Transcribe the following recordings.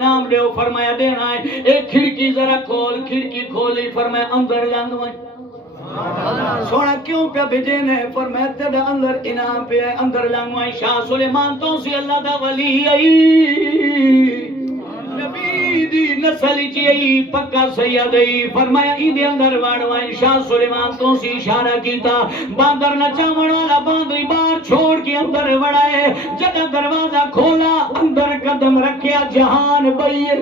نام دیو فرمایا دینا ہے. ایک کھڑکی ذرا کھول، کھڑکی کھولی فرمایا اندر لنگ وائیں. سونا کیوں پہ بھیجنے فرمایا تیرا اندر انعام پہ ہے. اندر لنگ وائیں. شاہ سلیمان تو سی اللہ دا ولی آئی، نبی دی نسل چی پکا سید ای. فرمایا ای دے اندر وڑوائیں. شاہ سلیمان تو سی اشارہ کیتا. باندر نچاون والا باندری بار چھوڑ کے اندر وڑائے. جب دروازہ کھولا اندر قدم رکھیا جہان بئیے،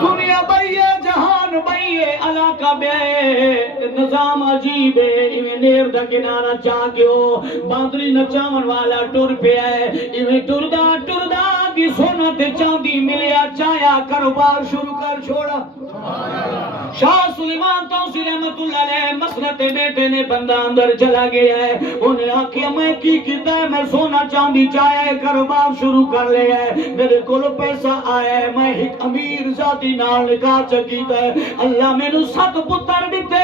دنیا بئیے، جہان بئیے، علاقہ بے نظام عجیب ہے. ایویں نیر دا کنارہ چاکیو باندری نچاون والا ٹر پہ ہے. ایویں ٹردہ ٹردہ کی سونت چاندی ملیا چایا کاروبار شروع کر چھوڑا. شاہ سلیمان توسی رحمت اللہ علیہ مسنت بیٹے نے بندہ اندر چلا گیا ہے. انہیں آکھیا میں کی کیتا ہے، میں سونا چاندی چاہے کاروبار شروع کر لیا ہے، میرے کول پیسہ آیا ہے، میں ایک امیر ذاتی نال نکاح چکیتا ہے. اللہ میں نو 7 پتر دیتے،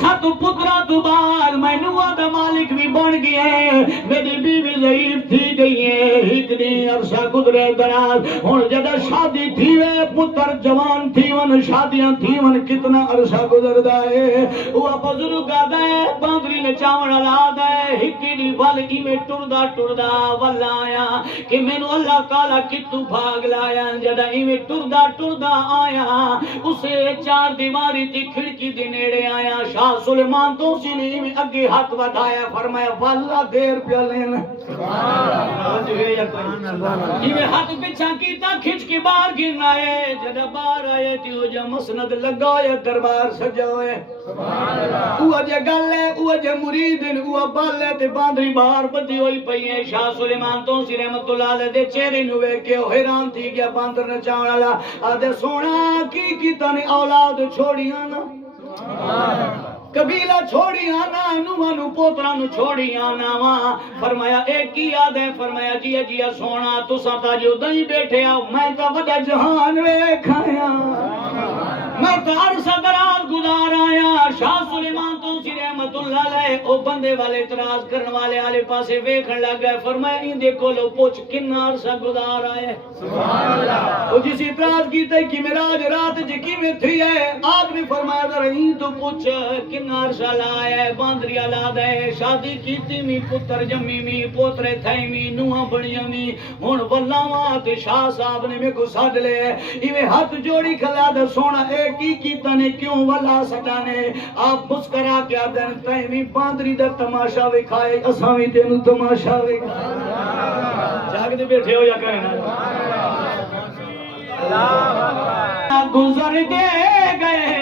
7 پترہ تو بعد میں نو دا مالک بھی بن گیا ہے. میری بیوی ضعیف تھی گئی ہے، ایک دن عرصہ گزرے دراز. ہن جدہ شادی تھی وے پتر جوان تھی ون، شادیاں تھی ون، کتنا عرصہ گزردا ہے. وہ بزرگ آدا ہے باندری نچاون والا آدا ہے. ہکی دی ول ایویں ٹردا ٹردا ول آیا کہ مینوں اللہ تعالی کتوں بھاگ لایا. جدہ ایویں ٹردا ٹردا آیا اسے 4 دیواری دی کھڑکی دے نیڑے آیا. شاہ سلیمان تو سی نے ایویں اگے ہاتھ بڑھایا فرمایا واللہ دیر پیا لینا. ایویں ہاتھ پیچھا کیتا کھچ کے باہر گرنا ہے. جدہ باہر آئے تے او جا مسند لگا ہے دربار سجا ہوئے. اوہ جے گل ہے اوہ جے مرید ہیں اوہ بال ہے تے باندری باہر بدی ہوئی پئی ہے. شاہ سلیمان تو سی رحمت اللہ علیہ دے چہرے نو ویکھ کے حیران تھی گیا. باندر نچاون والا آدے سونا کی کیتا نے اولاد چھوڑیاں نا، قبیلہ چھوڑی آنا، نو پوترا نو چھوڑی آنا وا. فرمایا ایک کی یاد ہے؟ فرمایا جی جی سونا تساں تا جو دئی بیٹھے آ، میں تا وڈا جہان ویکھایا، میں تا عرصہ دراز گزار آیا. شاہ سلیمان تو سی رحمت اللہ علیہ او بندے والے اعتراض کرن والے آلے پاسے ویکھن لگ گئے. فرمایا ان دے کولو پوچھ کنا عرصہ گزار آئے. سبحان اللہ. او جس اعتراض کیتے کہ معراج رات جی کیویں تھی ہے، آپ نے فرمایا ذرا این تو پوچھ کنا عرصہ لایا ہے. باندری اولاد ہے، شادی کیتی می، پتر جمی می، پوترے تھئی می، نوہاں بڑیاں می. ہن ولاواں تے شاہ صاحب نے میرے کو سد لے. ایویں ہاتھ جوڑی کھلا دے سونا اے کی کیتا نے کیوں ولا سٹانے. آپ مسکرا کے آدن تائیں بھی باندری دا تماشا وکھائے، اساں وی تینوں تماشا وکھائے. جاگ دے بیٹھے ہو یا کہنا گزر دے گئے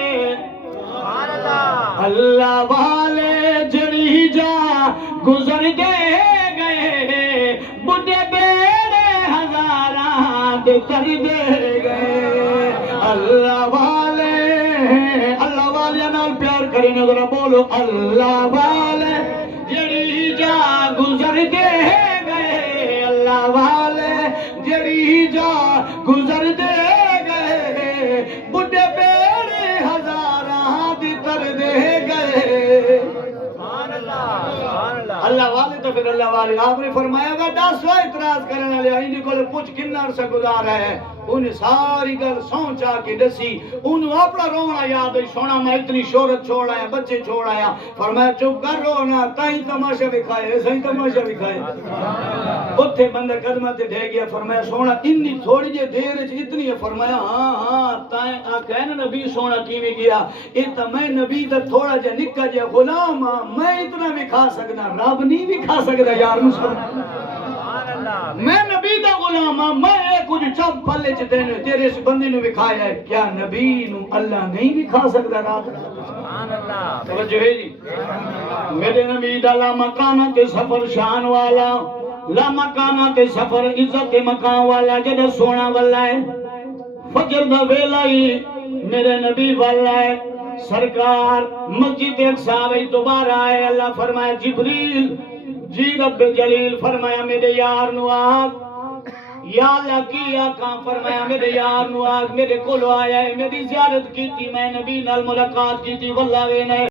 اللہ والے جڑی جا گزر دے گئے. بڈھے بیڑے ہزاراں دے کر دے گئے. اللہ والے، اللہ والے نال پیار کریں ذرا بولو اللہ والے جڑی جا گزر دے گئے. اللہ والے جڑی جا گزر دے گئے. بڈھے بیڑے ہزاراں دی کر دے گئے. اللہ والے تو پھر اللہ والے. آپ نے فرمایا گا 10 اعتراض کرنے والے ان کو پوچھ کنا عرصہ گزارا ہے. انہیں ساری گل سوچا کے دسی. انہوں اپنا رونا یاد ہے. سونا میں اتنی شہرت چھوڑ آیا، بچے چھوڑ آیا. فرمایا چپ کر رونا، تائیں تماشا دکھائے، صحیح تماشا دکھائے. اتھے بندہ قدمہ تے ڈھے گیا. فرمایا سونا انی تھوڑی جے دیر اتنی ہے. فرمایا ہاں ہاں تائیں آکھے نا نبی سونا کیویں گیا. اتا میں نبی دا تھوڑا جے نکا جے غلام ہاں، میں اتنا بھی کھا سکنا، رب نہیں بھی کھا سکتا یار. میں نبی دا غلام ہاں، میں کچھ چپ پھلے چ دینے تیرے اس بندے نو بھی کھایا ہے. کیا نبی نو اللہ نہیں بھی کھا سکتا رات؟ توجہ ہے جی. میرے نبی دا لا مکانہ تے سفر شان والا، لا مکانہ تے سفر عزت مکان والا. جدے سونا والا ہے فجر دا ویلا ہی میرے نبی والا ہے. سرکار مسجد اقصی میں دوبارہ آئے. اللہ فرمایا جبریل جی رب جلیل فرمایا میرے یار نو آگ. یا اللہ کی آقا فرمایا میرے یار نو آگ میرے کولو آیا ہے، میری زیارت کی تھی، میں نبی نال ملاقات کی تھی. واللہ وے نے